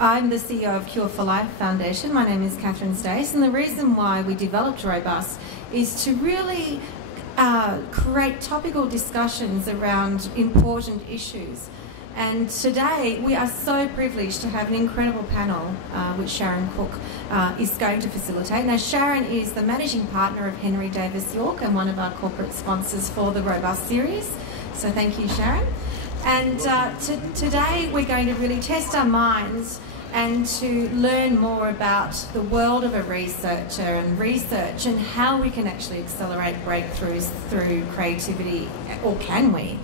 I'm the CEO of Cure for Life Foundation. My name is Catherine Stace, and the reason why we developed Robust is to really create topical discussions around important issues. And today we are so privileged to have an incredible panel which Sharon Cook is going to facilitate. Now, Sharon is the managing partner of Henry Davis York and one of our corporate sponsors for the Robust series. So thank you, Sharon. And today we're going to really test our minds and to learn more about the world of a researcher and research and how we can actually accelerate breakthroughs through creativity, or can we?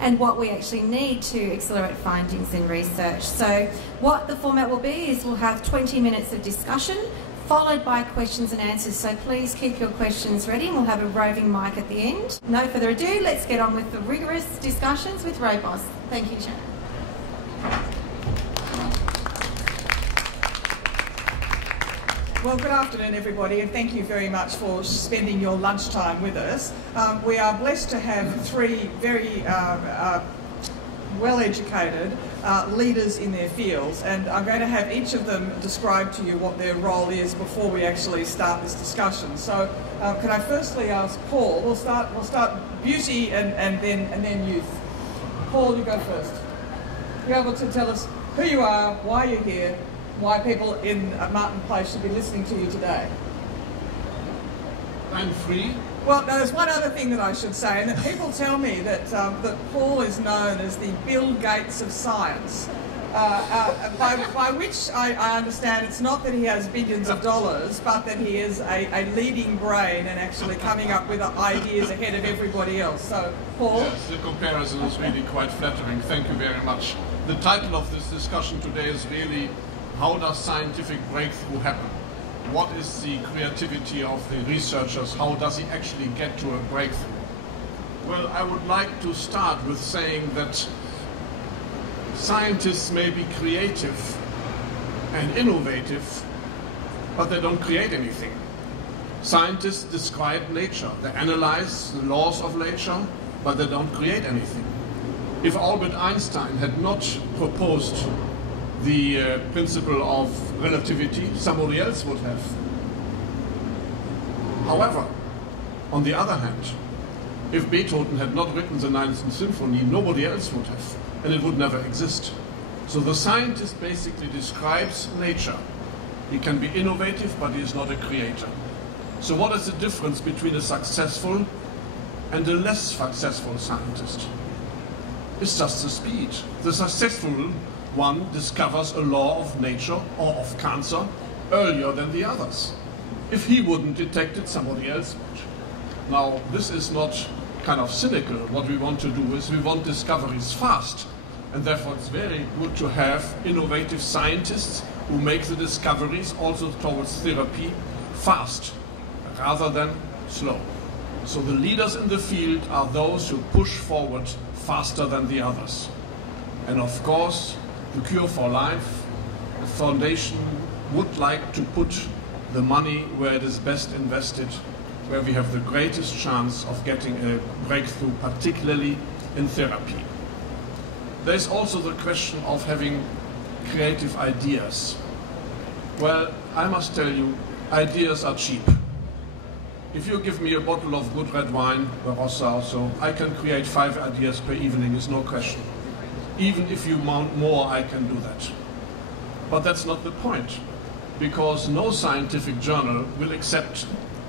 And what we actually need to accelerate findings in research. So what the format will be is we'll have 20 minutes of discussion followed by questions and answers. So please keep your questions ready and we'll have a roving mic at the end. No further ado, let's get on with the rigorous discussions with Robust. Thank you, Sharon. Well, good afternoon, everybody, and thank you very much for spending your lunchtime with us. We are blessed to have three very well-educated leaders in their fields, and I'm going to have each of them describe to you what their role is before we actually start this discussion. So, can I firstly ask Paul? We'll start beauty and then youth. Paul, you go first. You're able to tell us who you are, why you're here, why people in Martin Place should be listening to you today. I'm free. Well, no, there's one other thing that I should say, and that people tell me that that Paul is known as the Bill Gates of science, by which I understand it's not that he has billions of dollars, but that he is a leading brain and actually coming up with ideas ahead of everybody else. So, Paul? Yes, the comparison is really quite flattering. Thank you very much. The title of this discussion today is really, how does scientific breakthrough happen? What is the creativity of the researchers? How does he actually get to a breakthrough? Well, I would like to start with saying that scientists may be creative and innovative, but they don't create anything. Scientists describe nature. They analyze the laws of nature, but they don't create anything. If Albert Einstein had not proposed the principle of relativity, somebody else would have. However, on the other hand, if Beethoven had not written the Ninth Symphony, nobody else would have, and it would never exist. So the scientist basically describes nature. He can be innovative, but he is not a creator. So what is the difference between a successful and a less successful scientist? It's just the speed. The successful one discovers a law of nature or of cancer earlier than the others. If he wouldn't detect it, somebody else would. Now, this is not kind of cynical. What we want to do is we want discoveries fast. And therefore it's very good to have innovative scientists who make the discoveries also towards therapy fast, rather than slow. So the leaders in the field are those who push forward faster than the others. And of course, the Cure for Life, the foundation would like to put the money where it is best invested, where we have the greatest chance of getting a breakthrough, particularly in therapy. There's also the question of having creative ideas. Well, I must tell you, ideas are cheap. If you give me a bottle of good red wine, Barossa or so, I can create 5 ideas per evening, is no question. Even if you mount more, I can do that. But that's not the point, because no scientific journal will accept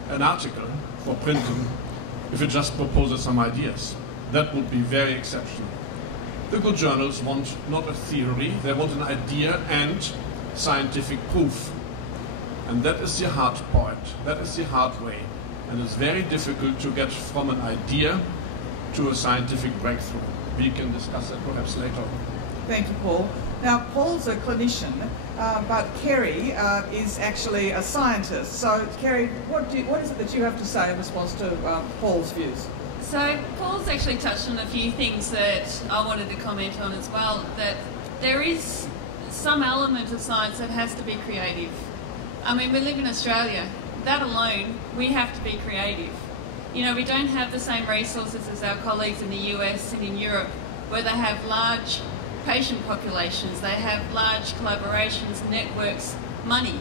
an article for printing if it just proposes some ideas. That would be very exceptional. The good journals want not a theory, they want an idea and scientific proof. And that is the hard point, that is the hard way. And it's very difficult to get from an idea to a scientific breakthrough. We can discuss that perhaps later. Thank you, Paul. Now, Paul's a clinician, but Kerrie is actually a scientist. So, Kerrie, what is it that you have to say in response to Paul's views? So, Paul's actually touched on a few things that I wanted to comment on as well, that there is some element of science that has to be creative. I mean, we live in Australia. That alone, we have to be creative. You know, we don't have the same resources as our colleagues in the US and in Europe, where they have large patient populations. They have large collaborations, networks, money.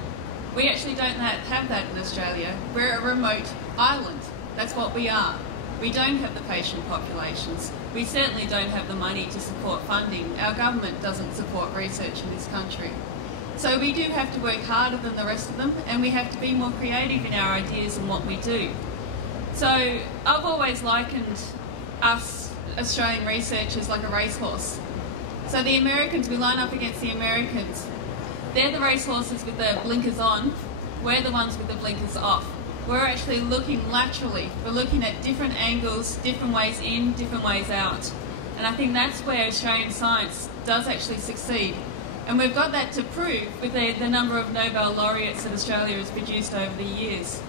We actually don't have that in Australia. We're a remote island. That's what we are. We don't have the patient populations. We certainly don't have the money to support funding. Our government doesn't support research in this country. So we do have to work harder than the rest of them, and we have to be more creative in our ideas and what we do. So I've always likened us Australian researchers like a racehorse. So the Americans, we line up against the Americans. They're the racehorses with their blinkers on. We're the ones with the blinkers off. We're actually looking laterally. We're looking at different angles, different ways in, different ways out. And I think that's where Australian science does actually succeed. And we've got that to prove with the number of Nobel laureates that Australia has produced over the years.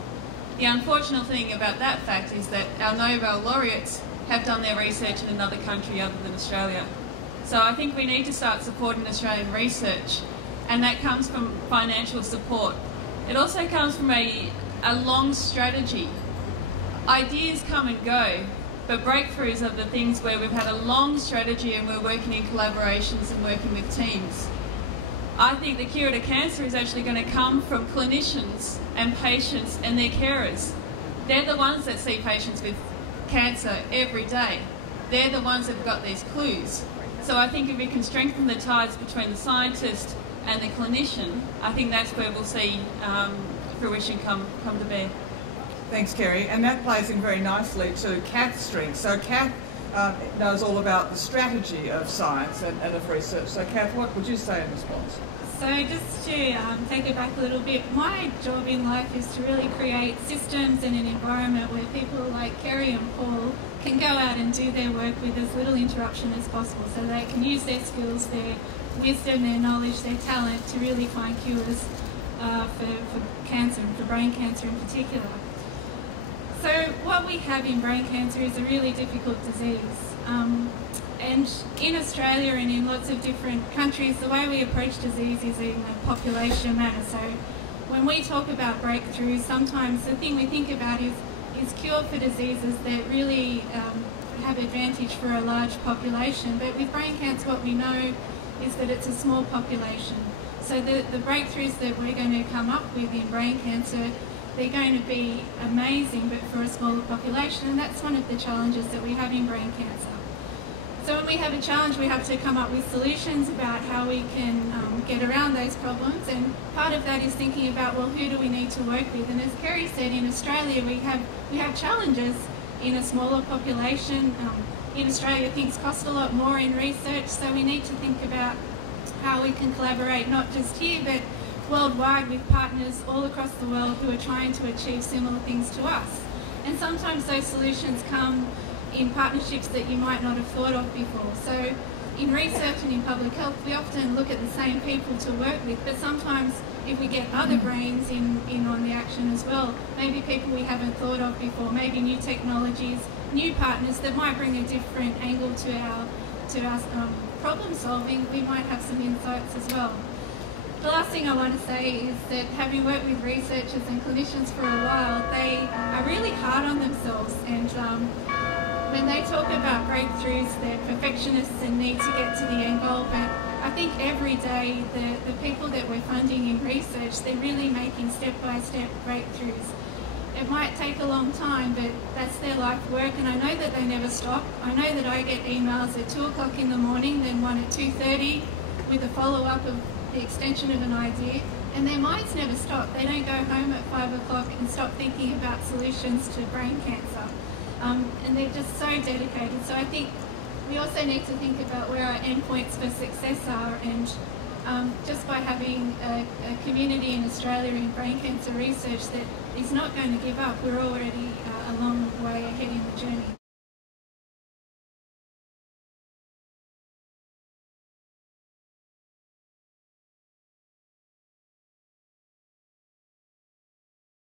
The unfortunate thing about that fact is that our Nobel laureates have done their research in another country other than Australia. So I think we need to start supporting Australian research, and that comes from financial support. It also comes from a long strategy. Ideas come and go, but breakthroughs are the things where we've had a long strategy and we're working in collaborations and working with teams. I think the cure to cancer is actually going to come from clinicians and patients and their carers. They're the ones that see patients with cancer every day. They're the ones that have got these clues. So I think if we can strengthen the ties between the scientist and the clinician, I think that's where we'll see fruition come to bear. Thanks, Kerrie. And that plays in very nicely to Cath's strength. So Cath knows all about the strategy of science and of research. So Cath, what would you say in response? So just to take it back a little bit, my job in life is to really create systems and an environment where people like Kerrie and Paul can go out and do their work with as little interruption as possible, so they can use their skills, their wisdom, their knowledge, their talent to really find cures for cancer, and for brain cancer in particular. So what we have in brain cancer is a really difficult disease. And in Australia and in lots of different countries, the way we approach disease is in a population manner. So when we talk about breakthroughs, sometimes the thing we think about is cure for diseases that really have advantage for a large population. But with brain cancer, what we know is that it's a small population. So the breakthroughs that we're going to come up with in brain cancer, they're going to be amazing, but for a smaller population. And that's one of the challenges that we have in brain cancer. So when we have a challenge, we have to come up with solutions about how we can get around those problems, and part of that is thinking about, well, who do we need to work with? And as Kerrie said, in Australia we have challenges in a smaller population. In Australia things cost a lot more in research, so we need to think about how we can collaborate not just here but worldwide with partners all across the world who are trying to achieve similar things to us. And sometimes those solutions come in partnerships that you might not have thought of before. So in research and in public health, we often look at the same people to work with, but sometimes if we get other brains in on the action as well, maybe people we haven't thought of before, maybe new technologies, new partners that might bring a different angle to our problem solving, we might have some insights as well. The last thing I want to say is that having worked with researchers and clinicians for a while, they are really hard on themselves, and when they talk about breakthroughs, they're perfectionists and need to get to the end goal. But I think every day the people that we're funding in research, they're really making step-by-step breakthroughs. It might take a long time, but that's their life work, and I know that they never stop. I know that I get emails at 2 o'clock in the morning, then one at 2:30 with a follow-up of the extension of an idea, and their minds never stop. They don't go home at 5 o'clock and stop thinking about solutions to brain cancer. And they're just so dedicated. So I think we also need to think about where our endpoints for success are, and just by having a community in Australia in brain cancer research that is not going to give up, we're already a long way ahead in